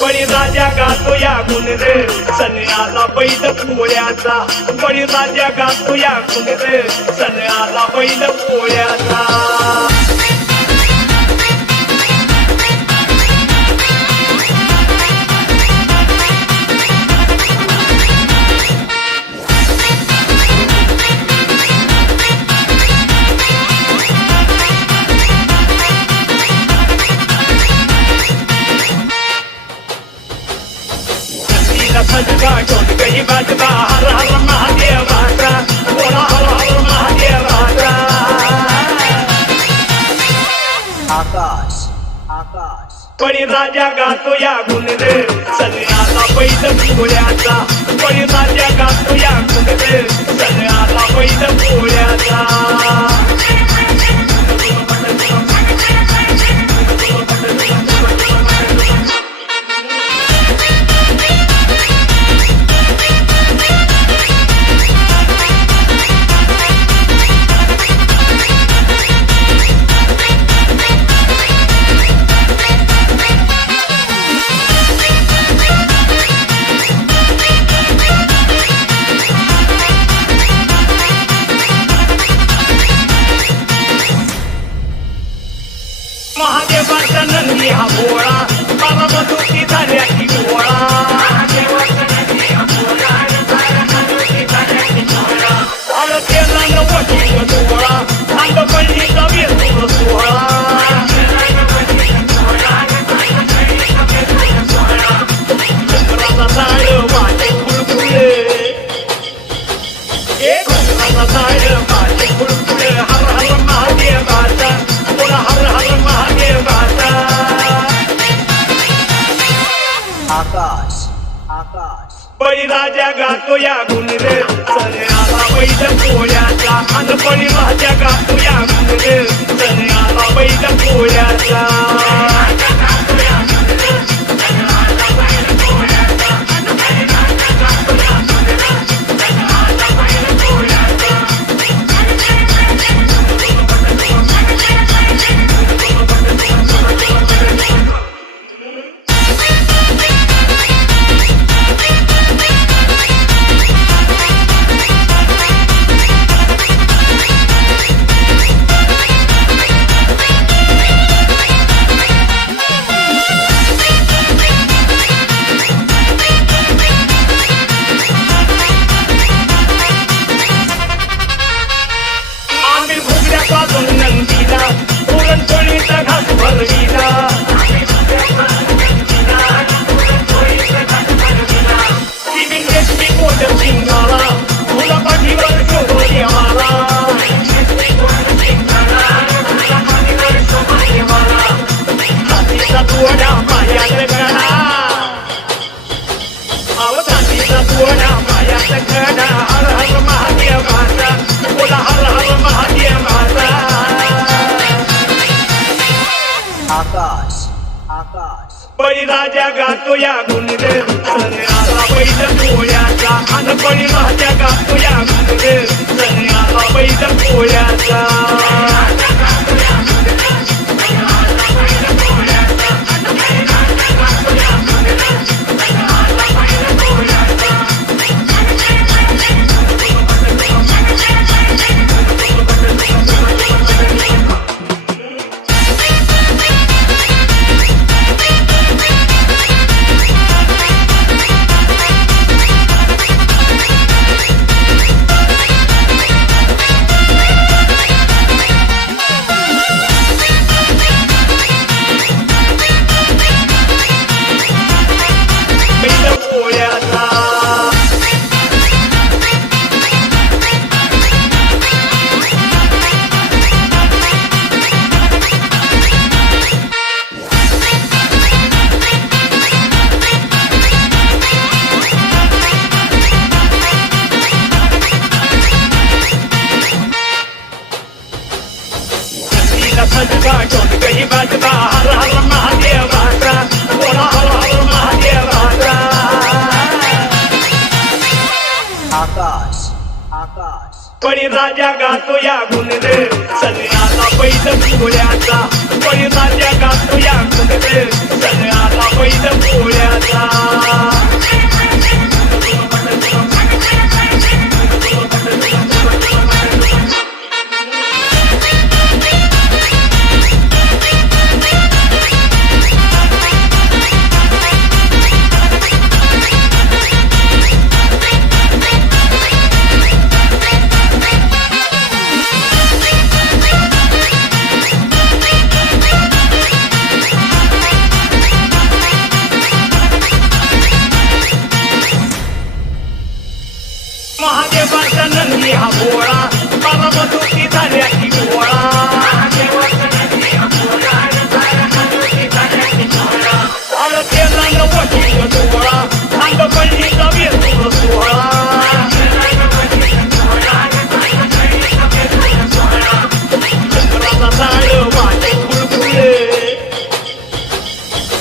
बळी राजा गातो या गुण रे सन्याला बैल पोळ्याचा बळी राजा गातो या गुण रे सन्याला बैल पोळ्याचा हर हर महादेवाचा बोला हर हर महादेवाचा आकाश आकाश बळी राजा गातो या गुण रे सन्याला बैल पोळ्याचा बळी राजा गातो या गुण रे सन्याला बैल पोळ्याचा महादेवाचा नंदी हा भोळा बाबामधुती झाल्या की गोळा केला नवटी सोहळा अंग पडलीचा वेसूर सोहळा चंद्राचा झाड माझे फुलफुले चंद्राचा झाड माझे फुलफुले हर हर महादेवाचा बोला हर हर महादेवाचा आकाश आकाश बळी राजा गातो या गुण रे सन्याला बैल पोळ्याचा आणि बळी राजा गातो या गुण रे सन्याला बैल पोळ्याचा नंदीला पुरणपोळीचा घास भरविला कोट शिंगाला मुला पाठीवर शोभले माला हातीचा तुवडा मायात गडा हातीचा तुवडा मायात गडा हर हर महादेवाचा बोला हर हर महादेवाचा आकाश आकाश बळी राजा गातो या गुण रे सन्याला बैल पोळ्याचा आणि बळी राजा गातो या गुण रे सन्याला बैल पोळ्याचा गई बाजवा हर हर महादेवाचा बोला हर हर महादेवाचा आकाश आकाश बळी राजा गातो या गुण रे सन्याला बैल पोळ्याचा बळी राजा गातो या गुण रे सन्याला बैल पोळ्याचा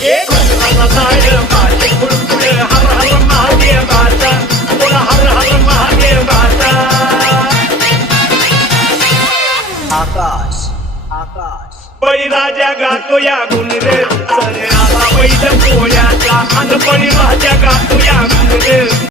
एक नाय माझे फुलफुले हर हर महादेवाचा बोला हर हर महादेवाचा आकाश आकाश बळीराजा गातो या गुण रे सण आला बैल पोळ्याचा अन बळी माझ्या